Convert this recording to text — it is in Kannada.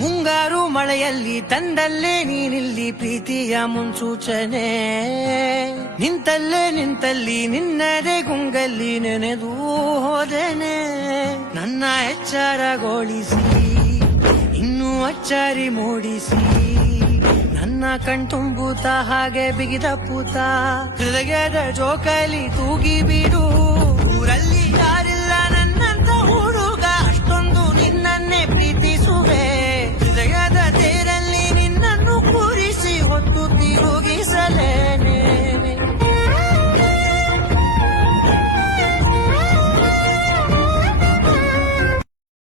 ಮುಂಗಾರು ಮಳೆಯಲ್ಲಿ ತಂದಲ್ಲೇ ನೀನಿಲ್ಲಿ ಪ್ರೀತಿಯ ಮುನ್ಸೂಚನೆ, ನಿಂತಲ್ಲಿ ನಿನ್ನದೇ ಗುಂಗಲ್ಲಿ ನೆನೆದು ಹೋದೆನೆ. ನನ್ನ ಎಚ್ಚರಗೊಳಿಸಿ ಇನ್ನೂ ಅಚ್ಚರಿ ಮೂಡಿಸಿ, ನನ್ನ ಕಣ್ತುಂಬುತ್ತ ಹಾಗೆ ಬಿಗಿದ ಪೂತ ಹೃದಯದ ಜೋಕಾಲಿ ತೂಗಿ ಬಿಡು.